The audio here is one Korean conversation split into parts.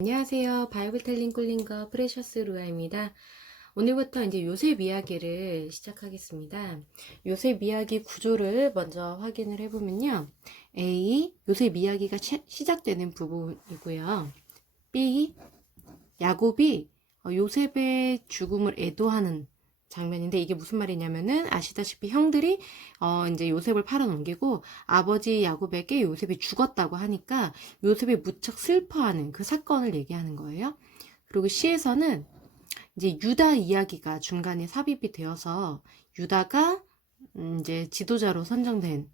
안녕하세요. 바이블 꿀링거 프레셔스 루아입니다. 오늘부터 이제 요셉 이야기를 시작하겠습니다. 요셉 이야기 구조를 먼저 확인을 해보면요. A. 요셉 이야기가 시작되는 부분이고요. B. 야곱이 요셉의 죽음을 애도하는 장면인데, 이게 무슨 말이냐면은 아시다시피 형들이 이제 요셉을 팔아넘기고 아버지 야곱에게 요셉이 죽었다고 하니까 요셉이 무척 슬퍼하는 그 사건을 얘기하는 거예요. 그리고 C에서는 이제 유다 이야기가 중간에 삽입이 되어서 유다가 이제 지도자로 선정된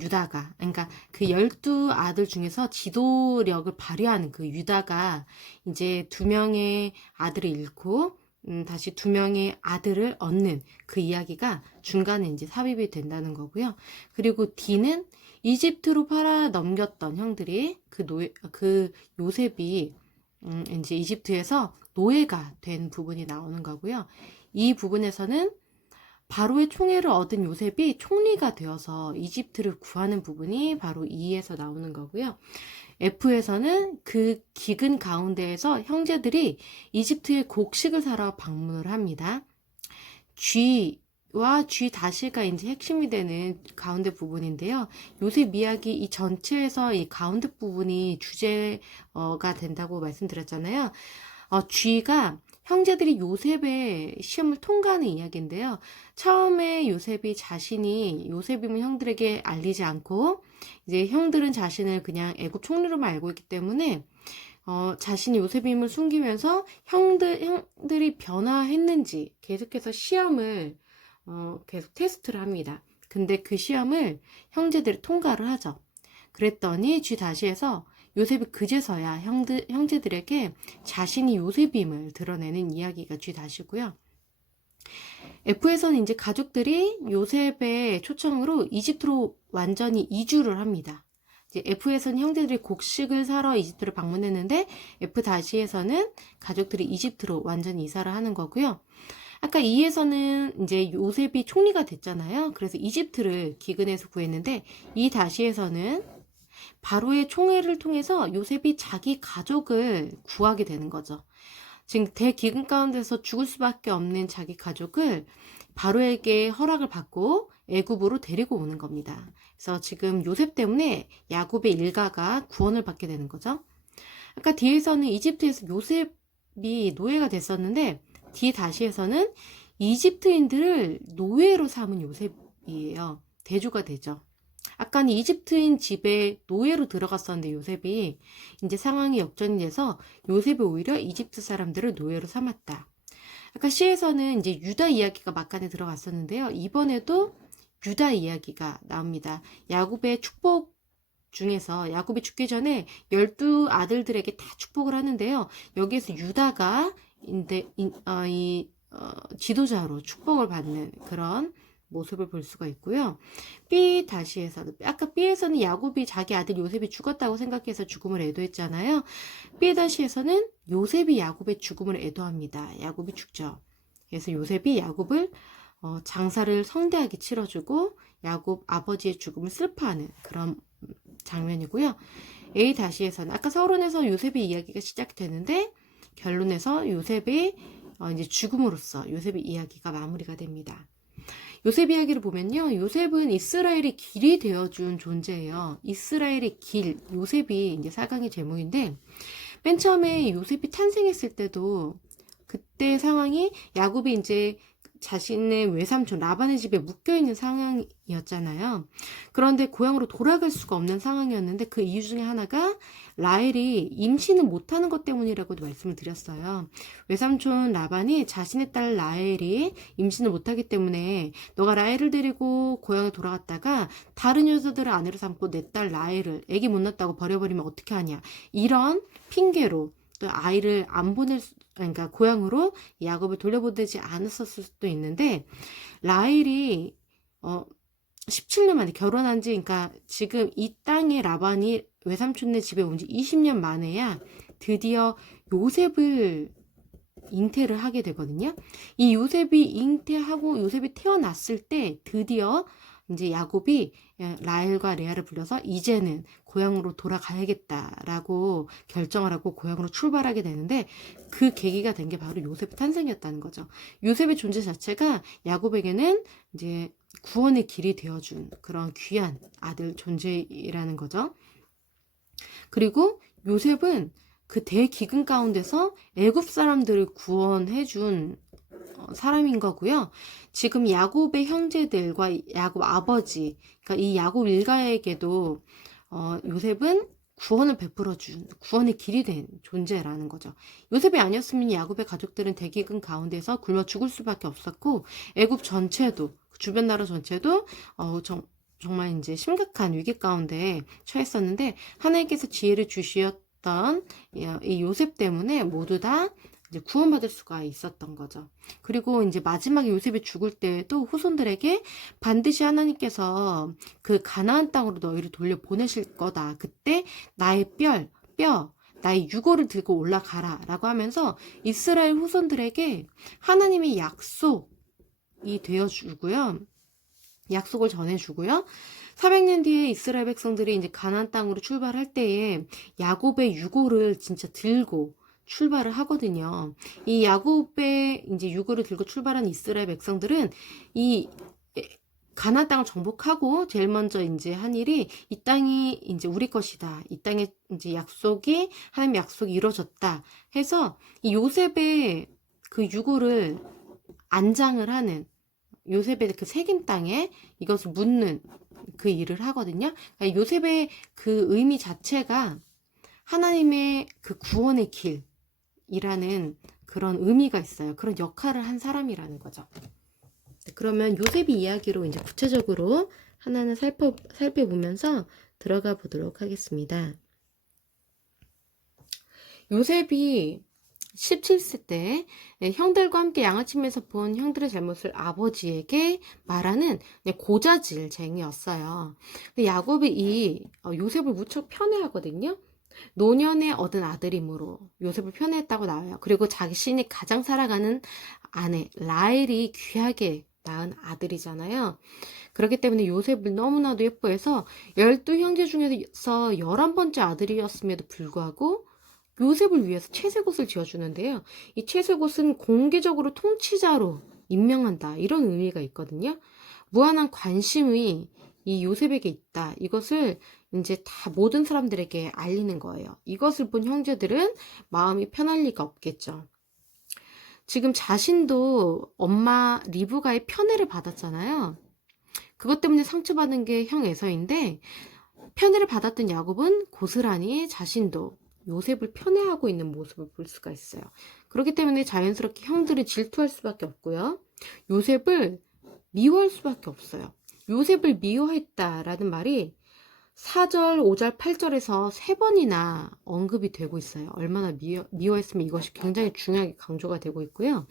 유다가, 그러니까 그 12아들 중에서 지도력을 발휘하는 그 유다가 이제 2명의 아들을 잃고 다시 2명의 아들을 얻는 그 이야기가 중간에 이제 삽입이 된다는 거고요. 그리고 D는 이집트로 팔아 넘겼던 형들이 그 요셉이 이제 이집트에서 노예가 된 부분이 나오는 거고요. 이 부분에서는 바로의 총애를 얻은 요셉이 총리가 되어서 이집트를 구하는 부분이 바로 E에서 나오는 거고요. F에서는 그 기근 가운데에서 형제들이 이집트의 곡식을 사러 방문을 합니다. G와 G-가 이제 핵심이 되는 가운데 부분인데요. 요셉 이야기 이 전체에서 이 가운데 부분이 주제가 된다고 말씀드렸잖아요. G가 형제들이 요셉의 시험을 통과하는 이야기인데요. 처음에 요셉이 자신이 요셉임을 형들에게 알리지 않고 이제 형들은 자신을 그냥 애굽 총리로만 알고 있기 때문에 자신이 요셉임을 숨기면서 형들이 변화했는지 계속해서 시험을 계속 테스트를 합니다. 근데 그 시험을 형제들이 통과를 하죠. 그랬더니 G-에서 요셉이 그제서야 형제들에게 자신이 요셉임을 드러내는 이야기가 G-고요. F에서는 이제 가족들이 요셉의 초청으로 이집트로 완전히 이주를 합니다. 이제 F에서는 형제들이 곡식을 사러 이집트를 방문했는데 F-에서는 가족들이 이집트로 완전히 이사를 하는 거고요. 아까 E에서는 이제 요셉이 총리가 됐잖아요. 그래서 이집트를 기근에서 구했는데 이-에서는 바로의 총애를 통해서 요셉이 자기 가족을 구하게 되는 거죠. 지금 대기근 가운데서 죽을 수밖에 없는 자기 가족을 바로에게 허락을 받고 애굽으로 데리고 오는 겁니다. 그래서 지금 요셉 때문에 야곱의 일가가 구원을 받게 되는 거죠. 아까 D에서는 이집트에서 요셉이 노예가 됐었는데 D-에서는 이집트인들을 노예로 삼은 요셉이에요. 대조가 되죠. 아까는 이집트인 집에 노예로 들어갔었는데 요셉이 이제 상황이 역전이 돼서 요셉이 오히려 이집트 사람들을 노예로 삼았다. 아까 C에서는 이제 유다 이야기가 막간에 들어갔었는데요. 이번에도 유다 이야기가 나옵니다. 야곱의 축복 중에서 야곱이 죽기 전에 12아들들에게 다 축복을 하는데요. 여기에서 유다가 지도자로 축복을 받는 그런 모습을 볼 수가 있고요. B-에서는 아까 B에서는 야곱이 자기 아들 요셉이 죽었다고 생각해서 죽음을 애도했잖아요. B-에서는 요셉이 야곱의 죽음을 애도합니다. 야곱이 죽죠. 그래서 요셉이 야곱을 장사를 성대하게 치러주고 야곱 아버지의 죽음을 슬퍼하는 그런 장면이고요. A-에서는 아까 서론에서 요셉의 이야기가 시작되는데 결론에서 요셉의 이제 죽음으로써 요셉의 이야기가 마무리가 됩니다. 요셉 이야기를 보면요. 요셉은 이스라엘의 길이 되어준 존재예요. 이스라엘의 길, 요셉이 이제 4강의 제목인데, 맨 처음에 요셉이 탄생했을 때도 그때 상황이 야곱이 이제 자신의 외삼촌 라반의 집에 묶여있는 상황이었잖아요. 그런데 고향으로 돌아갈 수가 없는 상황이었는데 그 이유 중에 하나가 라헬이 임신을 못하는 것 때문이라고도 말씀을 드렸어요. 외삼촌 라반이 자신의 딸 라헬이 임신을 못하기 때문에 너가 라헬을 데리고 고향에 돌아갔다가 다른 여자들을 아내로 삼고 내 딸 라헬을 애기 못 낳았다고 버려버리면 어떻게 하냐, 이런 핑계로 또 아이를 안 보낼 그러니까 고향으로 야곱을 돌려보내지 않았었을 수도 있는데, 라헬이 17년 만에 결혼한 지, 그러니까 지금 이 땅에 라반이 외삼촌네 집에 온 지 20년 만에야 드디어 요셉을 잉태를 하게 되거든요. 이 요셉이 잉태하고 요셉이 태어났을 때 드디어 이제 야곱이 라헬과 레아를 불러서 이제는 고향으로 돌아가야겠다라고 결정을 하고 고향으로 출발하게 되는데, 그 계기가 된 게 바로 요셉의 탄생이었다는 거죠. 요셉의 존재 자체가 야곱에게는 이제 구원의 길이 되어준 그런 귀한 아들 존재이라는 거죠. 그리고 요셉은 그 대기근 가운데서 애굽 사람들을 구원해준 사람인 거고요. 지금 야곱의 형제들과 야곱 아버지, 그러니까 이 야곱 일가에게도 요셉은 구원을 베풀어준 구원의 길이 된 존재라는 거죠. 요셉이 아니었으면 야곱의 가족들은 대기근 가운데서 굶어 죽을 수밖에 없었고, 애굽 전체도, 주변 나라 전체도 정말 이제 심각한 위기 가운데 처했었는데, 하나님께서 지혜를 주셨던 이 요셉 때문에 모두 다 이제 구원받을 수가 있었던 거죠. 그리고 이제 마지막에 요셉이 죽을 때에도 후손들에게 반드시 하나님께서 그 가나안 땅으로 너희를 돌려보내실 거다. 그때 나의 뼈, 나의 유고를 들고 올라가라 라고 하면서 이스라엘 후손들에게 하나님의 약속이 되어주고요. 약속을 전해주고요. 400년 뒤에 이스라엘 백성들이 이제 가나안 땅으로 출발할 때에 야곱의 유고를 진짜 들고 출발을 하거든요. 이 야곱의 이제 유고를 들고 출발한 이스라엘 백성들은 이 가나안 땅을 정복하고 제일 먼저 이제 한 일이, 이 땅이 이제 우리 것이다. 이 땅에 이제 하나님의 약속이 이루어졌다 해서 이 요셉의 그 유고를 안장을 하는, 요셉의 그 새긴 땅에 이것을 묻는 그 일을 하거든요. 그러니까 요셉의 그 의미 자체가 하나님의 그 구원의 길이라는 그런 의미가 있어요. 그런 역할을 한 사람이라는 거죠. 그러면 요셉의 이야기로 이제 구체적으로 하나는 살펴보면서 들어가 보도록 하겠습니다. 요셉이 17세 때 형들과 함께 양아침에서 본 형들의 잘못을 아버지에게 말하는 고자질쟁이였어요. 야곱이 이 요셉을 무척 편애하거든요. 노년에 얻은 아들이므로 요셉을 편애했다고 나와요. 그리고 자신이 가장 사랑하는 아내 라헬이 귀하게 낳은 아들이잖아요. 그렇기 때문에 요셉을 너무나도 예뻐해서 12형제 중에서 11번째 아들이었음에도 불구하고 요셉을 위해서 채색옷을 지어주는데요. 이 채색옷은 공개적으로 통치자로 임명한다, 이런 의미가 있거든요. 무한한 관심이 이 요셉에게 있다. 이것을 이제 다 모든 사람들에게 알리는 거예요. 이것을 본 형제들은 마음이 편할 리가 없겠죠. 지금 자신도 엄마 리브가의 편애를 받았잖아요. 그것 때문에 상처받은 게 형 에서인데, 편애를 받았던 야곱은 고스란히 자신도 요셉을 편애하고 있는 모습을 볼 수가 있어요. 그렇기 때문에 자연스럽게 형들을 질투할 수밖에 없고요. 요셉을 미워할 수밖에 없어요. 요셉을 미워했다라는 말이 4절, 5절, 8절에서 3번이나 언급이 되고 있어요. 얼마나 미워했으면 이것이 굉장히 중요하게 강조가 되고 있고요.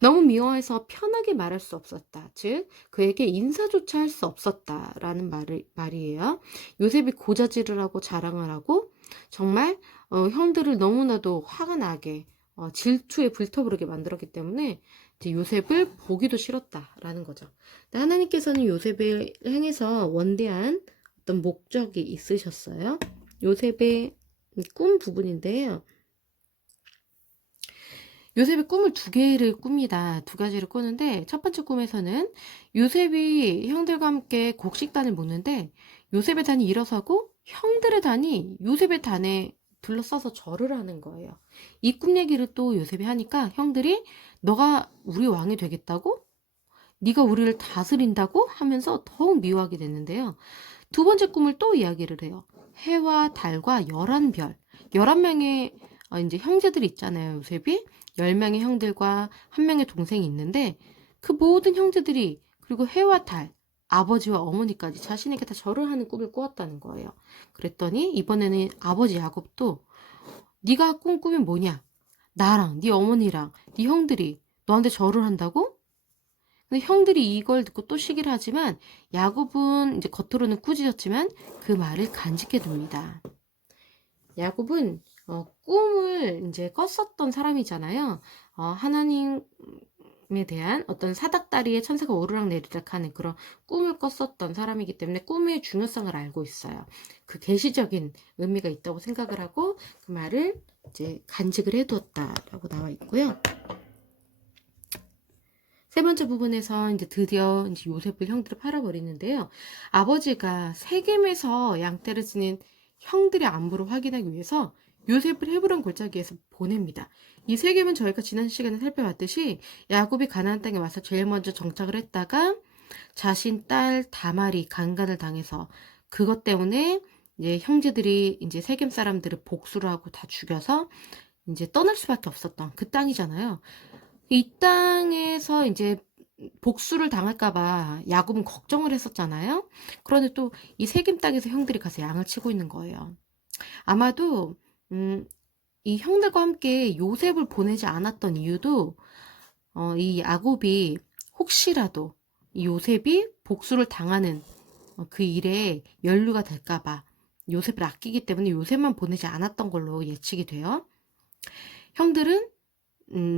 너무 미워해서 편하게 말할 수 없었다. 즉, 그에게 인사조차 할 수 없었다라는 말이에요. 요셉이 고자질을 하고 자랑을 하고 정말 형들을 너무나도 화가 나게 질투에 불타오르게 만들었기 때문에 이제 요셉을 보기도 싫었다라는 거죠. 하나님께서는 요셉을 향해서 원대한 어떤 목적이 있으셨어요. 요셉의 꿈 부분인데요. 요셉이 꿈을 2개를 꿉니다. 2가지를 꾸는데, 첫 번째 꿈에서는 요셉이 형들과 함께 곡식단을 모는데 요셉의 단이 일어서고 형들의 단이 요셉의 단에 둘러싸서 절을 하는 거예요. 이 꿈 얘기를 또 요셉이 하니까 형들이 너가 우리 왕이 되겠다고? 네가 우리를 다스린다고? 하면서 더욱 미워하게 됐는데요. 2번째 꿈을 또 이야기를 해요. 해와 달과 11별, 11명의 이제 형제들이 있잖아요. 요셉이 10명의 형들과 1명의 동생이 있는데, 그 모든 형제들이, 그리고 해와 달, 아버지와 어머니까지 자신에게 다 절을 하는 꿈을 꾸었다는 거예요. 그랬더니 이번에는 아버지 야곱도 네가 꾼 꿈이 뭐냐? 나랑 네 어머니랑 네 형들이 너한테 절을 한다고? 근데 형들이 이걸 듣고 또 시기를 하지만 야곱은 이제 겉으로는 꾸짖었지만 그 말을 간직해 둡니다. 야곱은 꿈을 이제 꿨었던 사람이잖아요. 하나님의 야곱에 대한 어떤 사닥다리에 천사가 오르락내리락 하는 그런 꿈을 꿨었던 사람이기 때문에 꿈의 중요성을 알고 있어요. 그 계시적인 의미가 있다고 생각을 하고 그 말을 이제 간직을 해두었다라고 나와 있고요. 세 번째 부분에서 이제 드디어 이제 요셉을 형들을 팔아버리는데요. 아버지가 세겜에서 양떼를 지닌 형들의 안부를 확인하기 위해서 요셉을 헤브론 골짜기에서 보냅니다. 이 세겜은 저희가 지난 시간에 살펴봤듯이 야곱이 가나안 땅에 와서 제일 먼저 정착을 했다가 자신 딸 다말이 강간을 당해서 그것 때문에 이제 형제들이 이제 세겜 사람들을 복수를 하고 다 죽여서 이제 떠날 수밖에 없었던 그 땅이잖아요. 이 땅에서 이제 복수를 당할까봐 야곱은 걱정을 했었잖아요. 그런데 또 이 세겜 땅에서 형들이 가서 양을 치고 있는 거예요. 아마도 이 형들과 함께 요셉을 보내지 않았던 이유도 이 야곱이 혹시라도 이 요셉이 복수를 당하는 그 일에 연루가 될까봐 요셉을 아끼기 때문에 요셉만 보내지 않았던 걸로 예측이 돼요. 형들은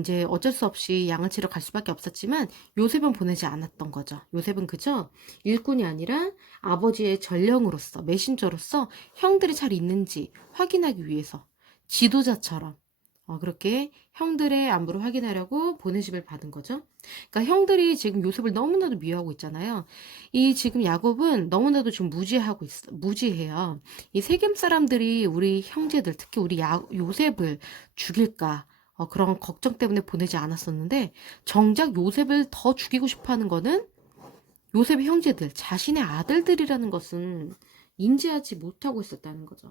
이제 어쩔 수 없이 양을 치러 갈 수밖에 없었지만 요셉은 보내지 않았던 거죠. 요셉은 그저 일꾼이 아니라 아버지의 전령으로서 메신저로서 형들이 잘 있는지 확인하기 위해서 지도자처럼 그렇게 형들의 안부를 확인하려고 보내심을 받은 거죠. 그러니까 형들이 지금 요셉을 너무나도 미워하고 있잖아요. 이 지금 야곱은 너무나도 지금 무지해요. 이 세겜 사람들이 우리 형제들, 특히 우리 요셉을 죽일까? 그런 걱정 때문에 보내지 않았었는데 정작 요셉을 더 죽이고 싶어하는 거는 요셉의 형제들, 자신의 아들들이라는 것은 인지하지 못하고 있었다는 거죠.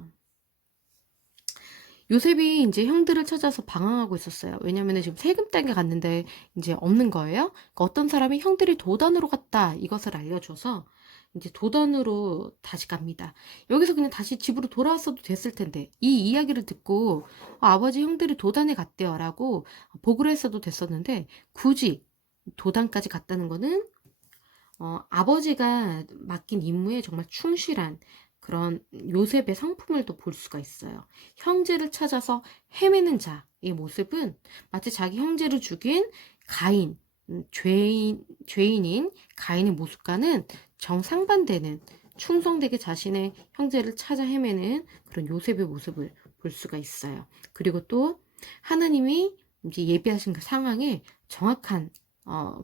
요셉이 이제 형들을 찾아서 방황하고 있었어요. 왜냐면 지금 세금 땅에 갔는데 이제 없는 거예요. 그러니까 어떤 사람이 형들이 도단으로 갔다 이것을 알려줘서 이제 도단으로 다시 갑니다. 여기서 그냥 다시 집으로 돌아왔어도 됐을 텐데 이 이야기를 듣고 아버지 형들이 도단에 갔대요라고 보고를 했어도 됐었는데 굳이 도단까지 갔다는 거는 아버지가 맡긴 임무에 정말 충실한 그런 요셉의 성품을 또 볼 수가 있어요. 형제를 찾아서 헤매는 자의 모습은 마치 자기 형제를 죽인 가인, 죄인인 가인의 모습과는 정상반되는 충성되게 자신의 형제를 찾아 헤매는 그런 요셉의 모습을 볼 수가 있어요. 그리고 또 하나님이 이제 예비하신 그 상황에 정확한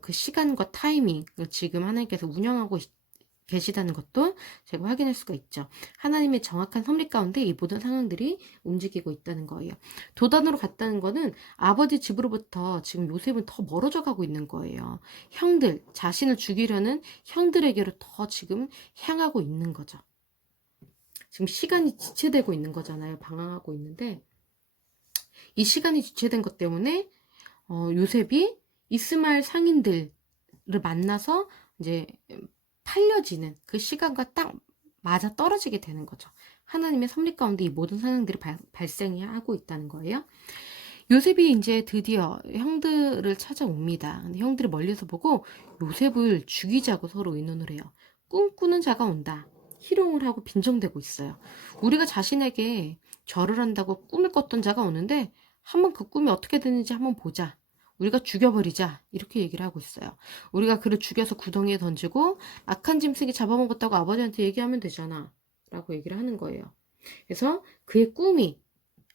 그 시간과 타이밍을 지금 하나님께서 운영하고 계시다는 것도 제가 확인할 수가 있죠. 하나님의 정확한 섭리 가운데 이 모든 상황들이 움직이고 있다는 거예요. 도단으로 갔다는 거는 아버지 집으로부터 지금 요셉은 더 멀어져 가고 있는 거예요. 형들, 자신을 죽이려는 형들에게로 더 지금 향하고 있는 거죠. 지금 시간이 지체되고 있는 거잖아요. 방황하고 있는데 이 시간이 지체된 것 때문에 요셉이 이스마엘 상인들을 만나서 이제 팔려지는 그 시간과 딱 맞아 떨어지게 되는 거죠. 하나님의 섭리 가운데 이 모든 상황들이 발생하고 있다는 거예요. 요셉이 이제 드디어 형들을 찾아옵니다. 근데 형들이 멀리서 보고 요셉을 죽이자고 서로 의논을 해요. 꿈꾸는 자가 온다. 희롱을 하고 빈정대고 있어요. 우리가 자신에게 절을 한다고 꿈을 꿨던 자가 오는데 한번 그 꿈이 어떻게 되는지 한번 보자. 우리가 죽여버리자. 이렇게 얘기를 하고 있어요. 우리가 그를 죽여서 구덩이에 던지고 악한 짐승이 잡아먹었다고 아버지한테 얘기하면 되잖아. 라고 얘기를 하는 거예요. 그래서 그의 꿈이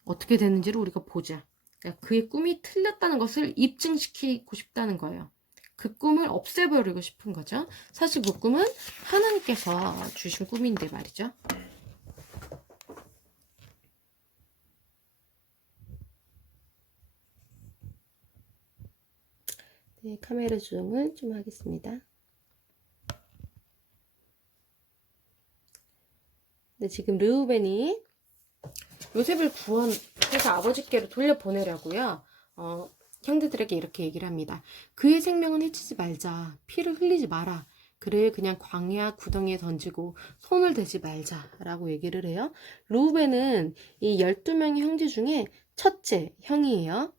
어떻게 되는지를 우리가 보자. 그러니까 그의 꿈이 틀렸다는 것을 입증시키고 싶다는 거예요. 그 꿈을 없애버리고 싶은 거죠. 사실 그 꿈은 하나님께서 주신 꿈인데 말이죠. 네, 카메라 조정을 좀 하겠습니다. 네, 지금 르우벤이 요셉을 구원해서 아버지께로 돌려보내려고요. 형제들에게 이렇게 얘기를 합니다. 그의 생명은 해치지 말자. 피를 흘리지 마라. 그를 그냥 광야 구덩이에 던지고 손을 대지 말자라고 얘기를 해요. 르우벤은 이 12명의 형제 중에 첫째 형이에요.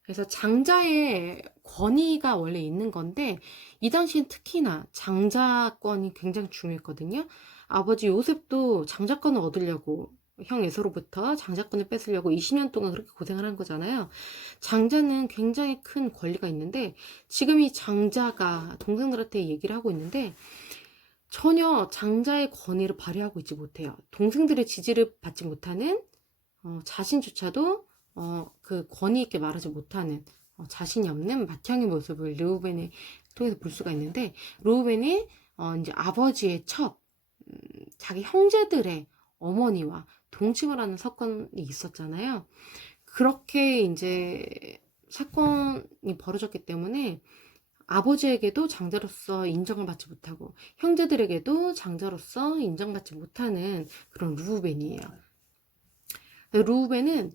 그래서 장자의 권위가 원래 있는 건데 이 당시엔 특히나 장자권이 굉장히 중요했거든요. 아버지 요셉도 장자권을 얻으려고 형 에서로부터 장자권을 뺏으려고 20년 동안 그렇게 고생을 한 거잖아요. 장자는 굉장히 큰 권리가 있는데 지금 이 장자가 동생들한테 얘기를 하고 있는데 전혀 장자의 권위를 발휘하고 있지 못해요. 동생들의 지지를 받지 못하는 자신조차도 그 권위 있게 말하지 못하는 자신이 없는 맏형의 모습을 르우벤을 통해서 볼 수가 있는데 르우벤이 이제 아버지의 첩, 자기 형제들의 어머니와 동침을 하는 사건이 있었잖아요. 그렇게 이제 사건이 벌어졌기 때문에 아버지에게도 장자로서 인정을 받지 못하고 형제들에게도 장자로서 인정받지 못하는 그런 르우벤이에요. 르우벤은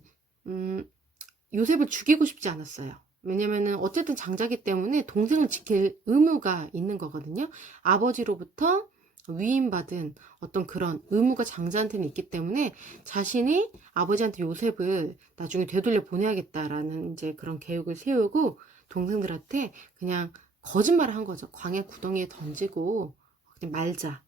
요셉을 죽이고 싶지 않았어요. 왜냐면은 어쨌든 장자기 때문에 동생을 지킬 의무가 있는 거거든요. 아버지로부터 위임받은 어떤 그런 의무가 장자한테는 있기 때문에 자신이 아버지한테 요셉을 나중에 되돌려 보내야겠다라는 이제 그런 계획을 세우고 동생들한테 그냥 거짓말을 한 거죠. 광야 구덩이에 던지고 그냥 말자.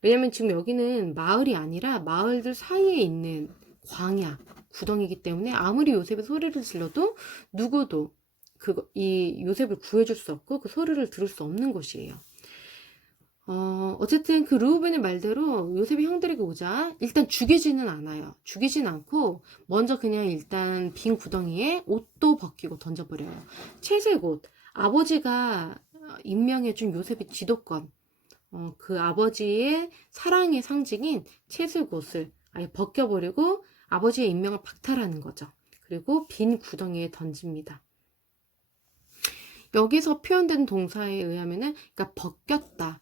왜냐면 지금 여기는 마을이 아니라 마을들 사이에 있는 광야 구덩이기 때문에 아무리 요셉의 소리를 질러도 누구도 이 요셉을 구해줄 수 없고 그 소리를 들을 수 없는 곳이에요. 어쨌든 그 르우벤의 말대로 요셉이 형들에게 오자 일단 죽이지는 않아요. 죽이진 않고 먼저 그냥 일단 빈 구덩이에 옷도 벗기고 던져버려요. 채색 옷. 아버지가 임명해준 요셉의 지도권. 그 아버지의 사랑의 상징인 채색 옷을 아예 벗겨버리고 아버지의 임명을 박탈하는 거죠. 그리고 빈 구덩이에 던집니다. 여기서 표현된 동사에 의하면은, 그러니까 벗겼다.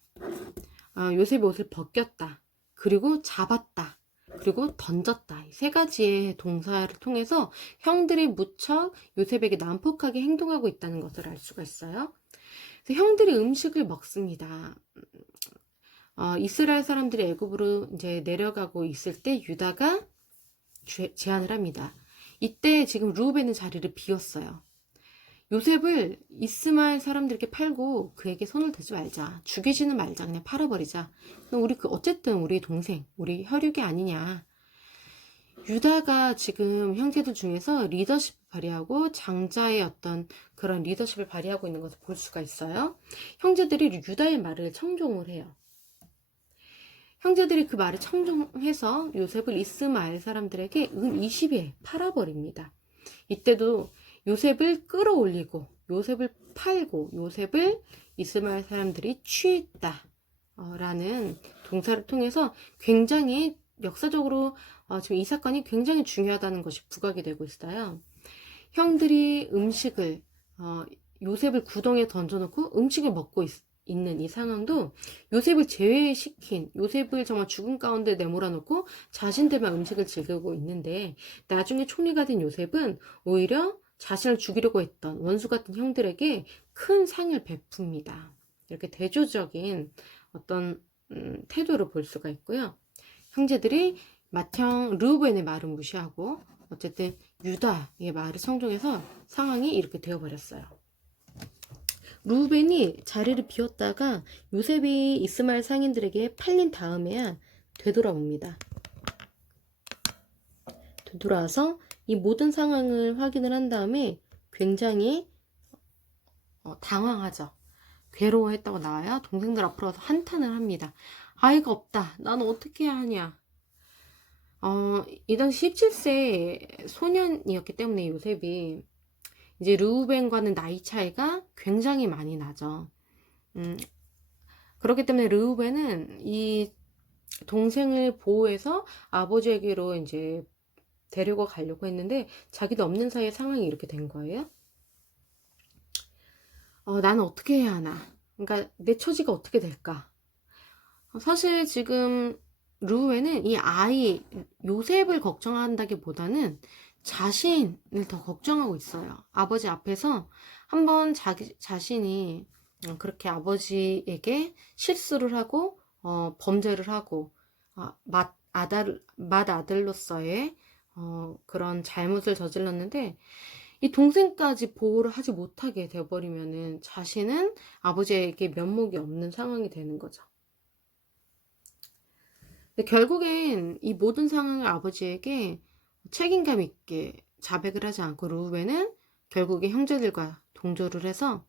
요셉의 옷을 벗겼다. 그리고 잡았다. 그리고 던졌다. 이 세 가지의 동사를 통해서 형들이 무척 요셉에게 난폭하게 행동하고 있다는 것을 알 수가 있어요. 그래서 형들이 음식을 먹습니다. 이스라엘 사람들이 애굽으로 이제 내려가고 있을 때 유다가 제안을 합니다. 이때 지금 르우벤은 자리를 비웠어요. 요셉을 이스마엘 사람들에게 팔고 그에게 손을 대지 말자. 죽이지는 말자. 그냥 팔아버리자. 우리 어쨌든 우리 동생, 우리 혈육이 아니냐. 유다가 지금 형제들 중에서 리더십을 발휘하고 장자의 어떤 그런 리더십을 발휘하고 있는 것을 볼 수가 있어요. 형제들이 유다의 말을 청종을 해요. 형제들이 그 말을 청종해서 요셉을 이스마엘 사람들에게 은 20에 팔아버립니다. 이때도 요셉을 끌어올리고 요셉을 팔고 요셉을 이스마엘 사람들이 취했다 라는 동사를 통해서 굉장히 역사적으로 지금 이 사건이 굉장히 중요하다는 것이 부각이 되고 있어요. 형들이 음식을 요셉을 구덩이에 던져놓고 음식을 먹고 있는 이 상황도 요셉을 제외시킨, 요셉을 정말 죽음 가운데 내몰아 놓고 자신들만 음식을 즐기고 있는데 나중에 총리가 된 요셉은 오히려 자신을 죽이려고 했던 원수 같은 형들에게 큰 상을 베풉니다. 이렇게 대조적인 어떤 태도를 볼 수가 있고요. 형제들이 맏형 르우벤의 말을 무시하고 어쨌든 유다의 말을 청종해서 상황이 이렇게 되어버렸어요. 르우벤이 자리를 비웠다가 요셉이 이스마엘 상인들에게 팔린 다음에야 되돌아옵니다. 되돌아와서 이 모든 상황을 확인을 한 다음에 굉장히 당황하죠. 괴로워했다고 나와요. 동생들 앞으로 와서 한탄을 합니다. 아이가 없다. 나는 어떻게 해야 하냐. 이 당시 17세 소년이었기 때문에 요셉이 이제 르우벤과는 나이 차이가 굉장히 많이 나죠. 그렇기 때문에 르우벤은 이 동생을 보호해서 아버지에게로 이제 데리고 가려고 했는데 자기도 없는 사이에 상황이 이렇게 된 거예요. 나는 어떻게 해야 하나? 그러니까 내 처지가 어떻게 될까? 사실 지금 르우벤은 이 아이 요셉을 걱정한다기보다는 자신을 더 걱정하고 있어요. 아버지 앞에서 한번 자신이 그렇게 아버지에게 실수를 하고 범죄를 하고 맏아들로서의 그런 잘못을 저질렀는데 이 동생까지 보호를 하지 못하게 되어버리면은 자신은 아버지에게 면목이 없는 상황이 되는 거죠. 근데 결국엔 이 모든 상황을 아버지에게 책임감 있게 자백을 하지 않고 루벤은 결국에 형제들과 동조를 해서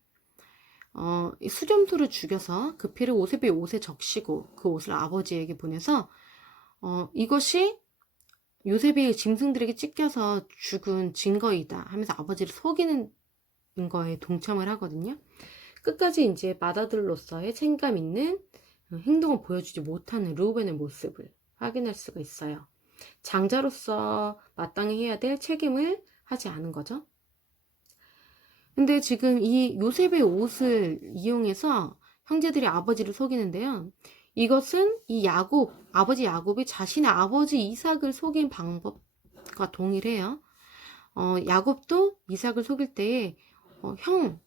이 수렴소를 죽여서 그 피를 요셉의 옷에 적시고 그 옷을 아버지에게 보내서 이것이 요셉이 짐승들에게 찢겨서 죽은 증거이다 하면서 아버지를 속이는 거에 동참을 하거든요. 끝까지 이제 맏아들로서의 책임감 있는 행동을 보여주지 못하는 루벤의 모습을 확인할 수가 있어요. 장자로서 마땅히 해야 될 책임을 하지 않은 거죠. 근데 지금 이 요셉의 옷을 이용해서 형제들이 아버지를 속이는데요. 이것은 이 아버지 야곱이 자신의 아버지 이삭을 속인 방법과 동일해요. 야곱도 이삭을 속일 때에 형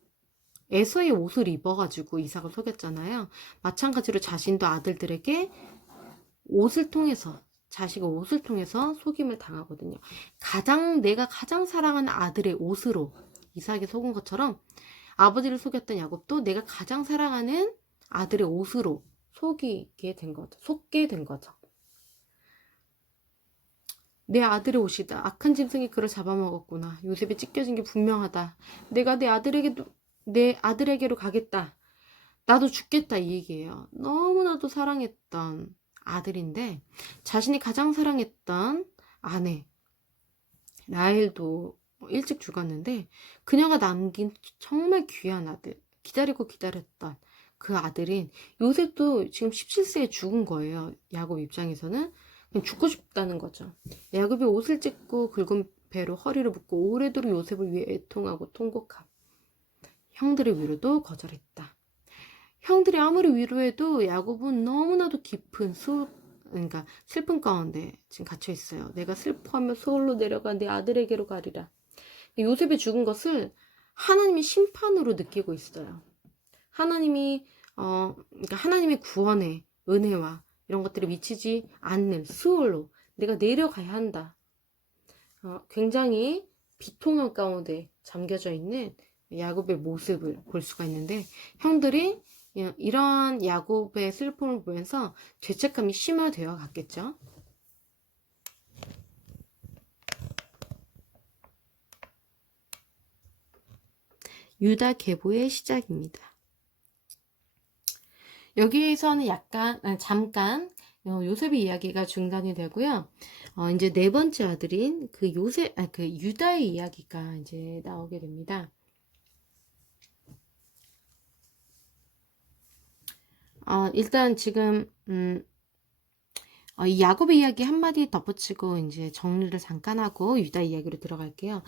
에서의 옷을 입어가지고 이삭을 속였잖아요. 마찬가지로 자신도 아들들에게 옷을 통해서 자식의 옷을 통해서 속임을 당하거든요. 내가 가장 사랑하는 아들의 옷으로 이삭이 속은 것처럼 아버지를 속였던 야곱도 내가 가장 사랑하는 아들의 옷으로 속게 된 거죠. 내 아들의 옷이다. 악한 짐승이 그를 잡아먹었구나. 요셉이 찢겨진 게 분명하다. 내가 내 아들에게로 가겠다. 나도 죽겠다 이 얘기예요. 너무나도 사랑했던 아들인데 자신이 가장 사랑했던 아내 라헬도 일찍 죽었는데 그녀가 남긴 정말 귀한 아들, 기다렸던 그 아들인 요셉도 지금 17세에 죽은 거예요. 야곱 입장에서는 그냥 죽고 싶다는 거죠. 야곱이 옷을 찢고 굵은 배로 허리를 묶고 오래도록 요셉을 위해 애통하고 통곡함. 형들의 위로도 거절했다. 형들이 아무리 위로해도 야곱은 너무나도 깊은 그러니까 슬픔 가운데 지금 gat혀 있어요. 내가 슬퍼하며 서울로 내려가 내 아들에게로 가리라. 요셉이 죽은 것을 하나님의 심판으로 느끼고 있어요. 그러니까 하나님의 구원의 은혜와 이런 것들이 미치지 않는 수월로 내가 내려가야 한다. 굉장히 비통함 가운데 잠겨져 있는 야곱의 모습을 볼 수가 있는데 형들이 이런 야곱의 슬픔을 보면서 죄책감이 심화되어 갔겠죠. 유다 계보의 시작입니다. 여기에서는 잠깐 요셉의 이야기가 중단이 되고요. 이제 네 번째 아들인 그 유다의 이야기가 이제 나오게 됩니다. 일단 지금 이 야곱의 이야기 한마디 덧붙이고 이제 정리를 잠깐 하고 유다 이야기로 들어갈게요.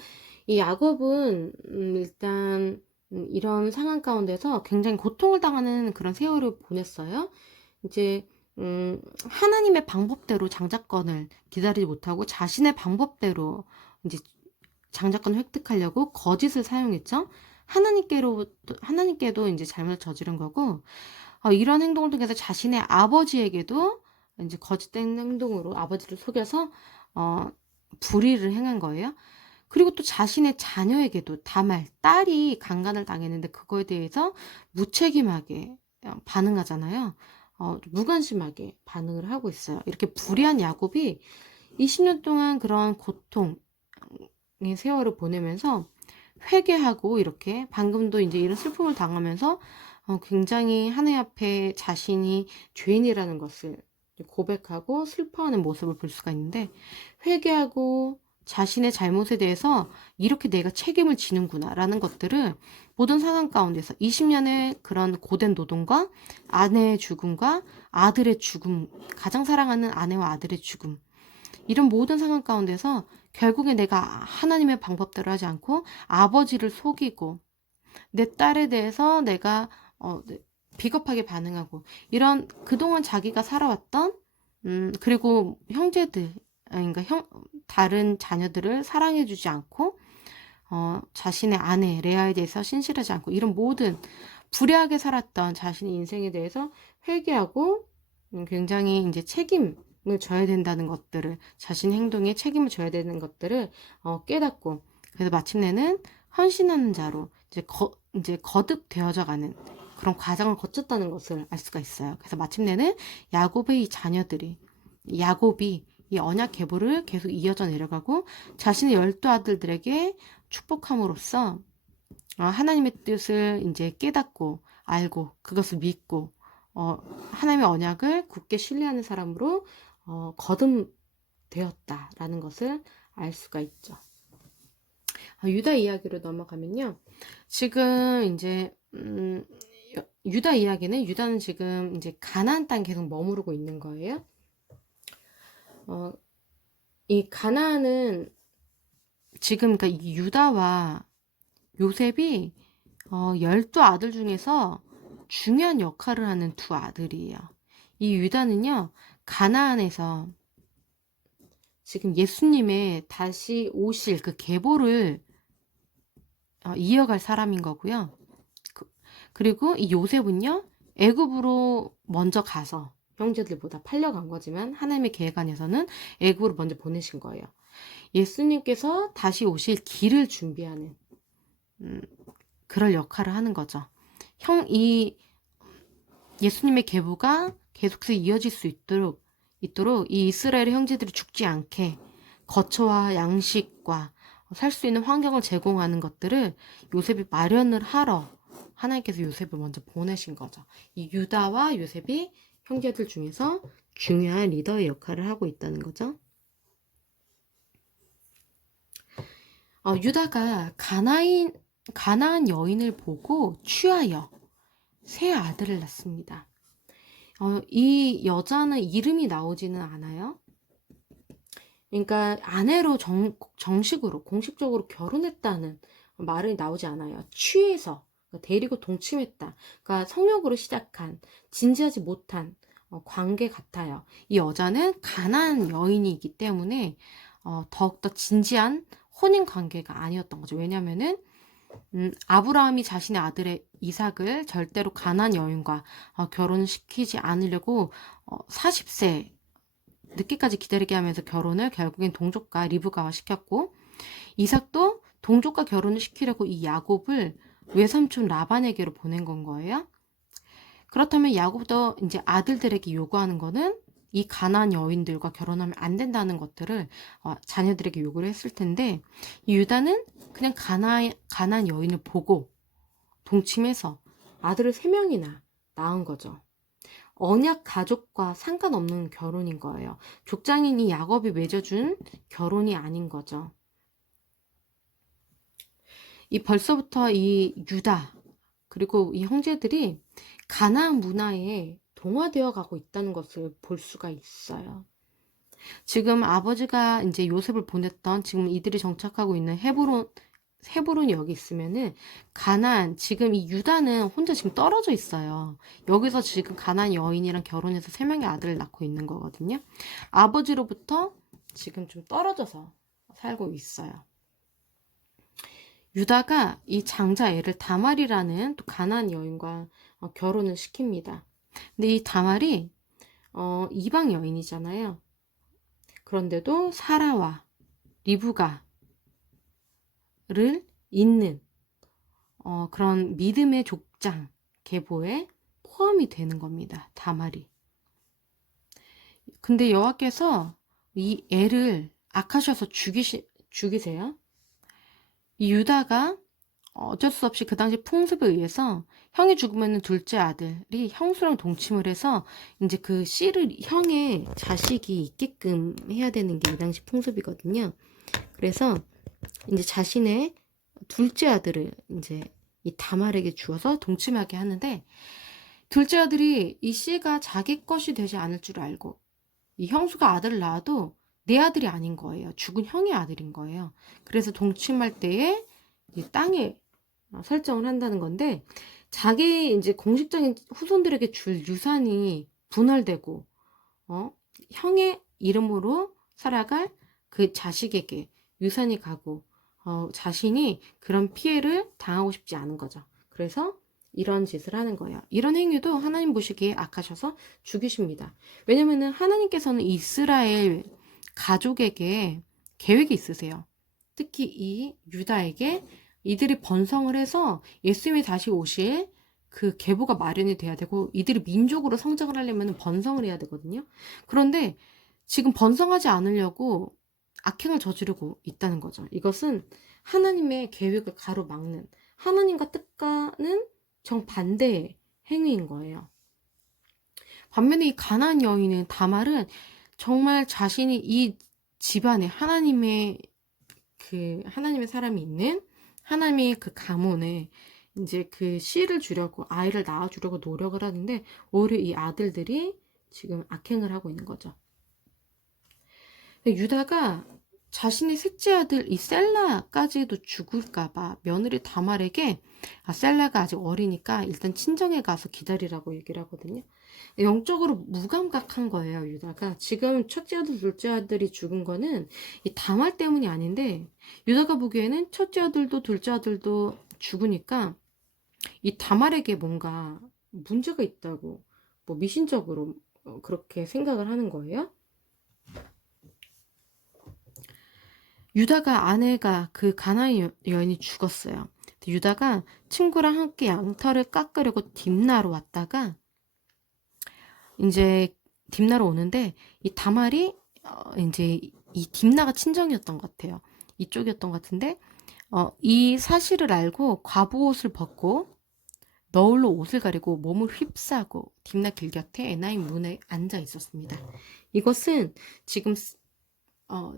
이 야곱은 일단 이런 상황 가운데서 굉장히 고통을 당하는 그런 세월을 보냈어요. 이제 하나님의 방법대로 장자권을 기다리지 못하고 자신의 방법대로 이제 장자권을 획득하려고 거짓을 사용했죠. 하나님께도 이제 잘못을 저지른 거고, 이런 행동을 통해서 자신의 아버지에게도 이제 거짓된 행동으로 아버지를 속여서 불의를 행한 거예요. 그리고 또 자신의 자녀에게도 딸이 강간을 당했는데 그거에 대해서 무책임하게 반응하잖아요. 무관심하게 반응을 하고 있어요. 이렇게 불의한 야곱이 20년 동안 그런 고통의 세월을 보내면서 회개하고 이렇게 방금도 이제 이런 슬픔을 당하면서 굉장히 하나님 앞에 자신이 죄인이라는 것을 고백하고 슬퍼하는 모습을 볼 수가 있는데 회개하고 자신의 잘못에 대해서 이렇게 내가 책임을 지는구나 라는 것들을 모든 상황 가운데서 20년의 그런 고된 노동과 아내의 죽음과 아들의 죽음, 가장 사랑하는 아내와 아들의 죽음, 이런 모든 상황 가운데서 결국에 내가 하나님의 방법대로 하지 않고 아버지를 속이고 내 딸에 대해서 내가 비겁하게 반응하고 이런 그동안 자기가 살아왔던 그리고 형제들 그러니까 다른 자녀들을 사랑해주지 않고 자신의 아내 레아에 대해서 신실하지 않고 이런 모든 불의하게 살았던 자신의 인생에 대해서 회개하고 굉장히 이제 책임을 져야 된다는 것들을 자신의 행동에 책임을 져야 되는 것들을 깨닫고 그래서 마침내는 헌신하는 자로 이제 거듭되어져 가는 그런 과정을 거쳤다는 것을 알 수가 있어요. 그래서 마침내는 야곱의 이 자녀들이 야곱이 이 언약 계보를 계속 이어져 내려가고 자신의 12아들들에게 축복함으로써 하나님의 뜻을 이제 깨닫고 알고 그것을 믿고 하나님의 언약을 굳게 신뢰하는 사람으로 거듭되었다라는 것을 알 수가 있죠. 유다 이야기로 넘어가면요. 지금 이제 유다 이야기는 유다는 지금 이제 가나안 땅 계속 머무르고 있는 거예요. 이 가나안은 지금 그러니까 이 유다와 요셉이 12아들 중에서 중요한 역할을 하는 두 아들이에요. 이 유다는요, 가나안에서 지금 예수님의 다시 오실 그 계보를 이어갈 사람인 거고요. 그리고 이 요셉은요, 애굽으로 먼저 가서 형제들보다 팔려간 거지만 하나님의 계획 안에서는 애굽으로 먼저 보내신 거예요. 예수님께서 다시 오실 길을 준비하는 그럴 역할을 하는 거죠. 이 예수님의 계보가 계속해서 이어질 수 있도록 이 이스라엘의 형제들이 죽지 않게 거처와 양식과 살 수 있는 환경을 제공하는 것들을 요셉이 마련을 하러 하나님께서 요셉을 먼저 보내신 거죠. 이 유다와 요셉이 형제들 중에서 중요한 리더의 역할을 하고 있다는 거죠. 유다가 가나안 여인을 보고 취하여 세 아들을 낳습니다. 이 여자는 이름이 나오지는 않아요. 그러니까 아내로 정식으로 공식적으로 결혼했다는 말이 나오지 않아요. 취해서 데리고 동침했다. 그러니까 성욕으로 시작한 진지하지 못한 관계 같아요. 이 여자는 가나안 여인이기 때문에 더욱더 진지한 혼인 관계가 아니었던 거죠. 왜냐면은 아브라함이 자신의 아들의 이삭을 절대로 가나안 여인과 결혼을 시키지 않으려고 40세 늦게까지 기다리게 하면서 결혼을 결국엔 동족과 리브가와 시켰고, 이삭도 동족과 결혼을 시키려고 이 야곱을 외삼촌 라반에게로 보낸 건 거예요. 그렇다면 야곱도 이제 아들들에게 요구하는 거는 이 가나안 여인들과 결혼하면 안 된다는 것들을 자녀들에게 요구를 했을 텐데, 이 유다는 그냥 가나안 여인을 보고 동침해서 아들을 3명이나 낳은 거죠. 언약 가족과 상관없는 결혼인 거예요. 족장인이 야곱이 맺어준 결혼이 아닌 거죠. 벌써부터 이 유다 그리고 이 형제들이 가나안 문화에 동화되어 가고 있다는 것을 볼 수가 있어요. 지금 아버지가 이제 요셉을 보냈던 지금 이들이 정착하고 있는 헤브론이 여기 있으면은 가나안 지금 이 유다는 혼자 지금 떨어져 있어요. 여기서 지금 가나안 여인이랑 결혼해서 3명의 아들을 낳고 있는 거거든요. 아버지로부터 지금 좀 떨어져서 살고 있어요. 유다가 이 장자애를 다말이라는 또 가나안 여인과 결혼을 시킵니다. 근데 이 다말이 이방 여인이잖아요. 그런데도 사라와 리브가를 잇는 그런 믿음의 족장 계보에 포함이 되는 겁니다. 다말이. 근데 여호와께서 이 애를 악하셔서 죽이세요. 이 유다가 어쩔 수 없이 그 당시 풍습에 의해서 형이 죽으면 둘째 아들이 형수랑 동침을 해서 이제 그 씨를 형의 자식이 있게끔 해야 되는 게 이 당시 풍습이거든요. 그래서 이제 자신의 둘째 아들을 이제 이 다말에게 주어서 동침하게 하는데, 둘째 아들이 이 씨가 자기 것이 되지 않을 줄 알고 이 형수가 아들을 낳아도 내 아들이 아닌 거예요. 죽은 형의 아들인 거예요. 그래서 동침할 때에 이 땅에 설정을 한다는 건데, 자기 이제 공식적인 후손들에게 줄 유산이 분할되고 형의 이름으로 살아갈 그 자식에게 유산이 가고 자신이 그런 피해를 당하고 싶지 않은 거죠. 그래서 이런 짓을 하는 거예요. 이런 행위도 하나님 보시기에 악하셔서 죽이십니다. 왜냐면은 하나님께서는 이스라엘 가족에게 계획이 있으세요. 특히 이 유다에게 이들이 번성을 해서 예수님이 다시 오실 그 계보가 마련이 돼야 되고, 이들이 민족으로 성장을 하려면 번성을 해야 되거든요. 그런데 지금 번성하지 않으려고 악행을 저지르고 있다는 거죠. 이것은 하나님의 계획을 가로막는, 하나님과 뜻과는 정반대의 행위인 거예요. 반면에 이 가나안 여인은 다말은 정말 자신이 이 집안에 하나님의 사람이 있는 하나님의 그 가문에 이제 그 씨를 주려고, 아이를 낳아주려고 노력을 하는데 오히려 이 아들들이 지금 악행을 하고 있는 거죠. 유다가 자신의 셋째 아들 이 셀라까지도 죽을까봐 며느리 다말에게, 셀라가 아직 어리니까 일단 친정에 가서 기다리라고 얘기를 하거든요. 영적으로 무감각한 거예요, 유다가. 지금 첫째 아들, 둘째 아들이 죽은 거는 이 다말 때문이 아닌데, 유다가 보기에는 첫째 아들도 둘째 아들도 죽으니까 이 다말에게 뭔가 문제가 있다고, 뭐 미신적으로 그렇게 생각을 하는 거예요. 유다가 아내가 그 가나안 여인이 죽었어요. 유다가 친구랑 함께 양털을 깎으려고 딥나로 왔다가 이제 딥나로 오는데 이 다말이 이제 이 딥나가 친정이었던 것 같아요. 이쪽이었던 것 같은데 이 사실을 알고 과부옷을 벗고 너울로 옷을 가리고 몸을 휩싸고 딥나 길 곁에 에나임 문에 앉아 있었습니다. 이것은 지금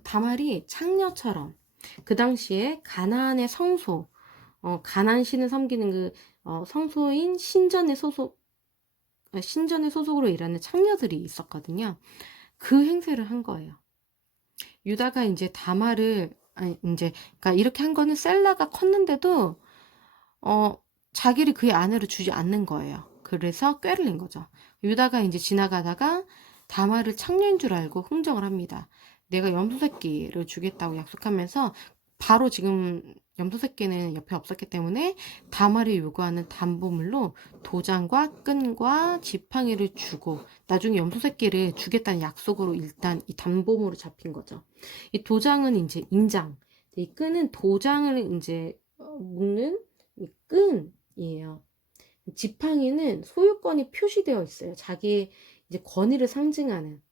다말이 창녀처럼 그 당시에 가나안의 성소, 가나안 신을 섬기는 그 성소인 신전의 소속으로 일하는 창녀들이 있었거든요. 그 행세를 한 거예요. 유다가 이제 다말을 그러니까 이렇게 한 거는 셀라가 컸는데도 자기를 그의 아내로 주지 않는 거예요. 그래서 꾀를 낸 거죠. 유다가 이제 지나가다가 다말을 창녀인 줄 알고 흥정을 합니다. 내가 염소 새끼를 주겠다고 약속하면서 바로 지금 염소 새끼는 옆에 없었기 때문에 다말이 요구하는 담보물로 도장과 끈과 지팡이를 주고 나중에 염소 새끼를 주겠다는 약속으로 일단 이 담보물로 잡힌 거죠. 이 도장은 이제 인장, 이 끈은 도장을 이제 묶는 이 끈이에요. 지팡이는 소유권이 표시되어 있어요. 자기의 이제 권위를 상징하는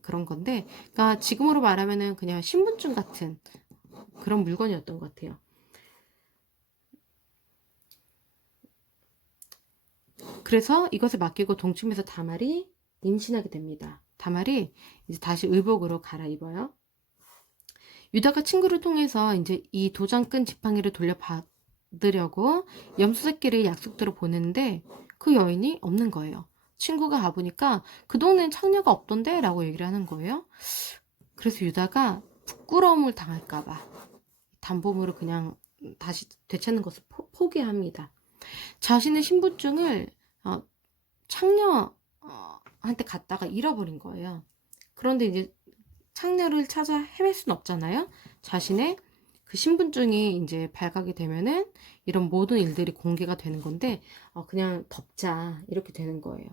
그런 건데, 그러니까 지금으로 말하면은 그냥 신분증 같은 그런 물건이었던 것 같아요. 그래서 이것을 맡기고 동침해서 다말이 임신하게 됩니다. 다말이 이제 다시 의복으로 갈아입어요. 유다가 친구를 통해서 이제 이 도장끈 지팡이를 돌려받으려고 염소새끼를 약속대로 보냈는데 그 여인이 없는 거예요. 친구가 가보니까 그 동네엔 창녀가 없던데? 라고 얘기를 하는 거예요. 그래서 유다가 부끄러움을 당할까봐 담보물을 그냥 다시 되찾는 것을 포기합니다. 자신의 신분증을 창녀한테 갔다가 잃어버린 거예요. 그런데 이제 창녀를 찾아 헤맬 수는 없잖아요. 자신의 그 신분증이 이제 발각이 되면은 이런 모든 일들이 공개가 되는 건데 그냥 덮자 이렇게 되는 거예요.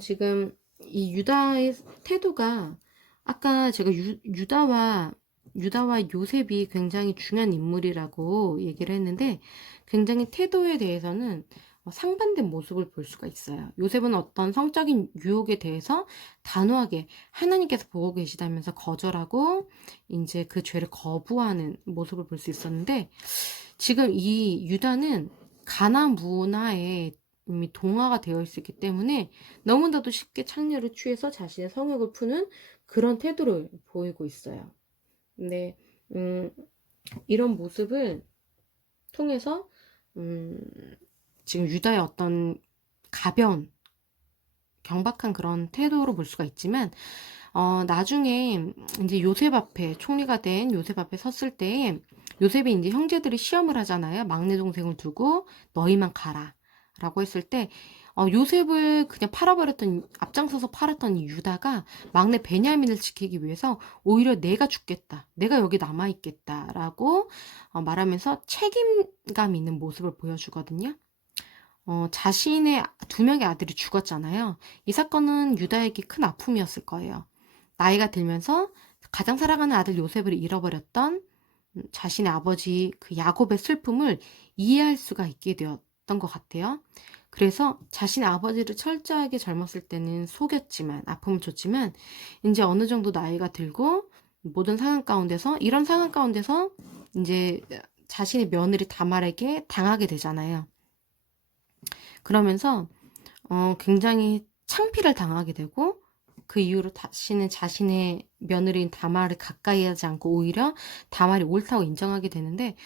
지금 이 유다의 태도가 아까 제가 유다와 요셉이 굉장히 중요한 인물이라고 얘기를 했는데 굉장히 태도에 대해서는 상반된 모습을 볼 수가 있어요. 요셉은 어떤 성적인 유혹에 대해서 단호하게 하나님께서 보고 계시다면서 거절하고 이제 그 죄를 거부하는 모습을 볼 수 있었는데 지금 이 유다는 가나안 문화에 이미 동화가 되어 있었기 때문에 너무나도 쉽게 창녀를 취해서 자신의 성욕을 푸는 그런 태도를 보이고 있어요. 근데 이런 모습을 통해서 지금 유다의 어떤 가벼운 경박한 그런 태도로 볼 수가 있지만 나중에 이제 요셉 앞에 총리가 된 요셉 앞에 섰을 때 요셉이 이제 형제들이 시험을 하잖아요. 막내 동생을 두고 너희만 가라 라고 했을 때 요셉을 그냥 앞장서서 팔았던 이 유다가 막내 베냐민을 지키기 위해서 오히려 내가 죽겠다, 내가 여기 남아있겠다 라고 말하면서 책임감 있는 모습을 보여주거든요. 자신의 두 명의 아들이 죽었잖아요. 이 사건은 유다에게 큰 아픔이었을 거예요. 나이가 들면서 가장 사랑하는 아들 요셉을 잃어버렸던 자신의 아버지 그 야곱의 슬픔을 이해할 수가 있게 되었던 것 같아요. 그래서 자신의 아버지를 철저하게 젊었을 때는 속였지만, 아픔을 줬지만, 이제 어느 정도 나이가 들고, 모든 상황 가운데서, 이런 상황 가운데서, 이제 자신의 며느리 다말에게 당하게 되잖아요. 그러면서, 굉장히 창피를 당하게 되고, 그 이후로 다시는 자신의 며느리인 다말을 가까이 하지 않고 오히려 다말이 옳다고 인정하게 되는데,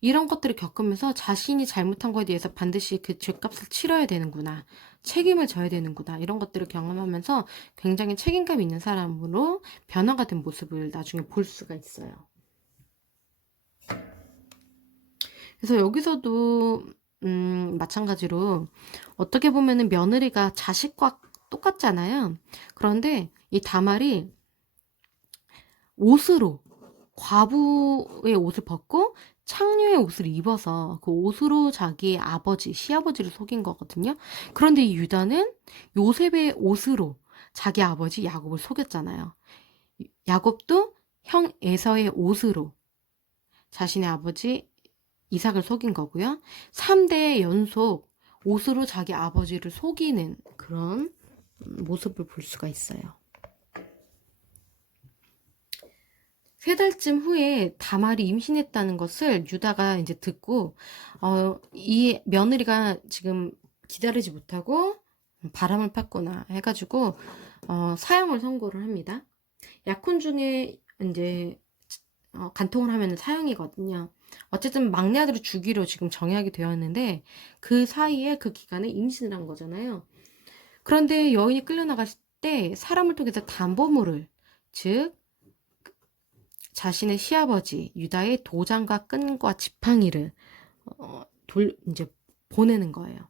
이런 것들을 겪으면서 자신이 잘못한 거에 대해서 반드시 그 죄값을 치러야 되는구나. 책임을 져야 되는구나. 이런 것들을 경험하면서 굉장히 책임감 있는 사람으로 변화가 된 모습을 나중에 볼 수가 있어요. 그래서 여기서도 마찬가지로 어떻게 보면은 며느리가 자식과 똑같잖아요. 그런데 이 다말이 옷으로 과부의 옷을 벗고 창녀의 옷을 입어서 그 옷으로 자기 아버지, 시아버지를 속인 거거든요. 그런데 이 유다는 요셉의 옷으로 자기 아버지 야곱을 속였잖아요. 야곱도 형 에서의 옷으로 자신의 아버지 이삭을 속인 거고요. 3대 연속 옷으로 자기 아버지를 속이는 그런 모습을 볼 수가 있어요. 3달쯤 후에 다말이 임신했다는 것을 유다가 이제 듣고, 이 며느리가 지금 기다리지 못하고 바람을 폈구나 해가지고, 사형을 선고를 합니다. 약혼 중에 이제, 간통을 하면 사형이거든요. 어쨌든 막내 아들을 주기로 지금 정하게 되었는데, 그 사이에 그 기간에 임신을 한 거잖아요. 그런데 여인이 끌려나갔을 때 사람을 통해서 담보물을, 즉, 자신의 시아버지 유다의 도장과 끈과 지팡이를 이제 보내는 거예요.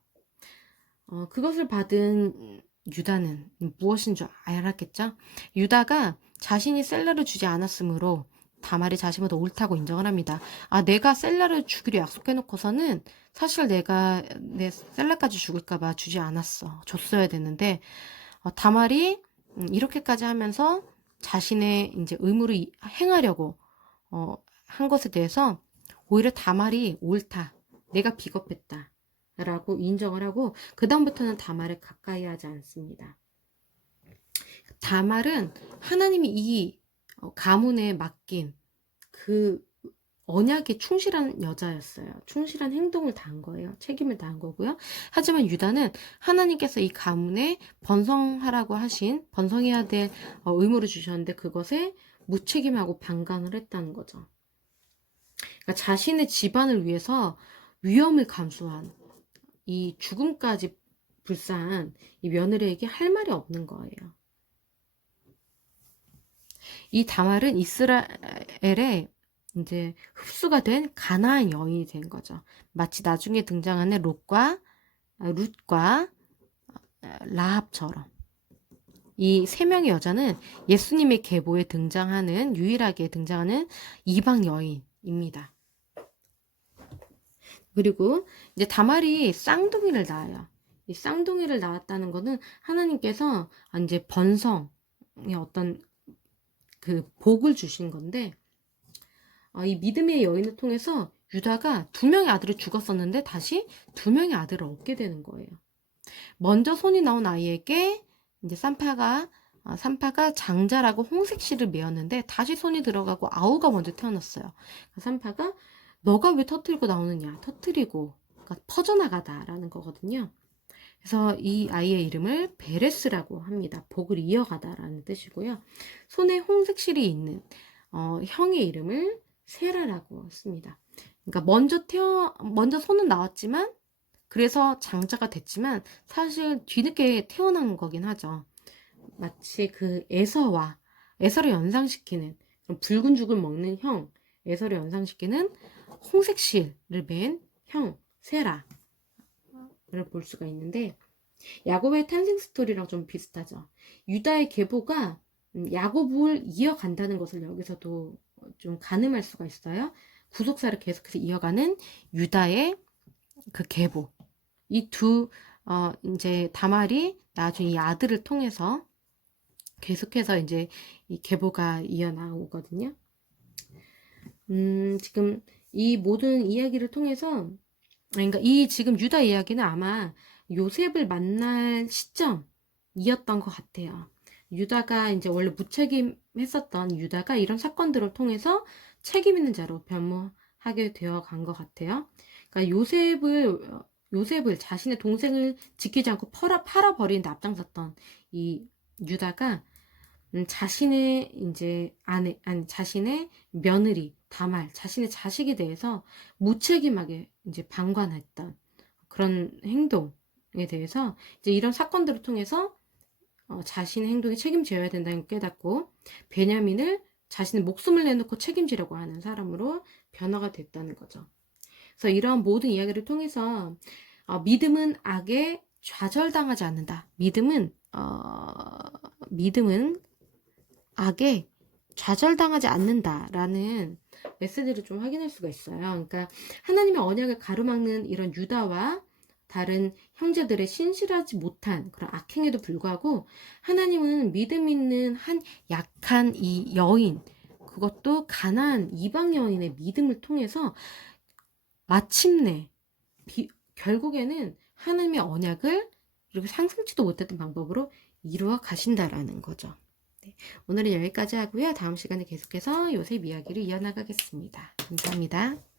그것을 받은 유다는 무엇인 줄 알았겠죠? 유다가 자신이 셀라를 주지 않았으므로 다말이 자신보다 옳다고 인정을 합니다. 내가 셀라를 주기로 약속해놓고서는 사실 내가 내 셀라까지 죽을까봐 주지 않았어. 줬어야 되는데 다말이 이렇게까지 하면서 자신의 이제 의무를 행하려고 한 것에 대해서 오히려 다말이 옳다. 내가 비겁했다. 라고 인정을 하고 그다음부터는 다말을 가까이 하지 않습니다. 다말은 하나님이 이 가문에 맡긴 그 언약에 충실한 여자였어요. 충실한 행동을 다한 거예요. 책임을 다한 거고요. 하지만 유다는 하나님께서 이 가문에 번성하라고 하신 번성해야 될 의무를 주셨는데 그것에 무책임하고 방관을 했다는 거죠. 그러니까 자신의 집안을 위해서 위험을 감수한 이 죽음까지 불사한 이 며느리에게 할 말이 없는 거예요. 이 다말은 이스라엘의 이제 흡수가 된 가나안 여인이 된 거죠. 마치 나중에 등장하는 룻과 라합처럼 이 3명의 여자는 예수님의 계보에 등장하는 유일하게 등장하는 이방 여인입니다. 그리고 이제 다말이 쌍둥이를 낳아요. 이 쌍둥이를 낳았다는 거는 하나님께서 이제 번성의 어떤 그 복을 주신 건데 이 믿음의 여인을 통해서 유다가 2명의 아들을 죽었었는데 다시 2명의 아들을 얻게 되는 거예요. 먼저 손이 나온 아이에게 이제 산파가 장자라고 홍색실을 메었는데 다시 손이 들어가고 아우가 먼저 태어났어요. 산파가 너가 왜 터뜨리고 나오느냐? 터뜨리고 그러니까 퍼져나가다라는 거거든요. 그래서 이 아이의 이름을 베레스라고 합니다. 복을 이어가다라는 뜻이고요. 손에 홍색실이 있는 형의 이름을 세라라고 씁니다. 그러니까 먼저 손은 나왔지만 그래서 장자가 됐지만 사실 뒤늦게 태어난 거긴 하죠. 마치 그 에서를 연상시키는 붉은 죽을 먹는 형 에서를 연상시키는 홍색실을 맨 형 세라를 볼 수가 있는데 야곱의 탄생 스토리랑 좀 비슷하죠. 유다의 계보가 야곱을 이어간다는 것을 여기서도 좀 가늠할 수가 있어요. 구속사를 계속해서 이어가는 유다의 그 계보. 이제 다말이 나중에 이 아들을 통해서 계속해서 이제 이 계보가 이어나오거든요. 지금 이 모든 이야기를 통해서, 그러니까 이 지금 유다 이야기는 아마 요셉을 만날 시점이었던 것 같아요. 유다가 이제 원래 무책임했었던 유다가 이런 사건들을 통해서 책임 있는 자로 변모하게 되어 간 것 같아요. 그러니까 요셉을 자신의 동생을 지키지 않고 팔아버리는데 앞장섰던 이 유다가 자신의 이제 자신의 며느리 다말, 자신의 자식에 대해서 무책임하게 이제 방관했던 그런 행동에 대해서 이제 이런 사건들을 통해서 자신의 행동에 책임져야 된다는 걸 깨닫고 베냐민을 자신의 목숨을 내놓고 책임지려고 하는 사람으로 변화가 됐다는 거죠. 그래서 이러한 모든 이야기를 통해서 믿음은 악에 좌절당하지 않는다. 믿음은 악에 좌절당하지 않는다라는 메시지를 좀 확인할 수가 있어요. 그러니까 하나님의 언약을 가로막는 이런 유다와 다른 형제들의 신실하지 못한 그런 악행에도 불구하고 하나님은 믿음 있는 한 약한 이 여인, 그것도 가난한 이방 여인의 믿음을 통해서 마침내 결국에는 하나님의 언약을 이렇게 상상치도 못했던 방법으로 이루어 가신다라는 거죠. 네, 오늘은 여기까지 하고요. 다음 시간에 계속해서 요셉 이야기를 이어나가겠습니다. 감사합니다.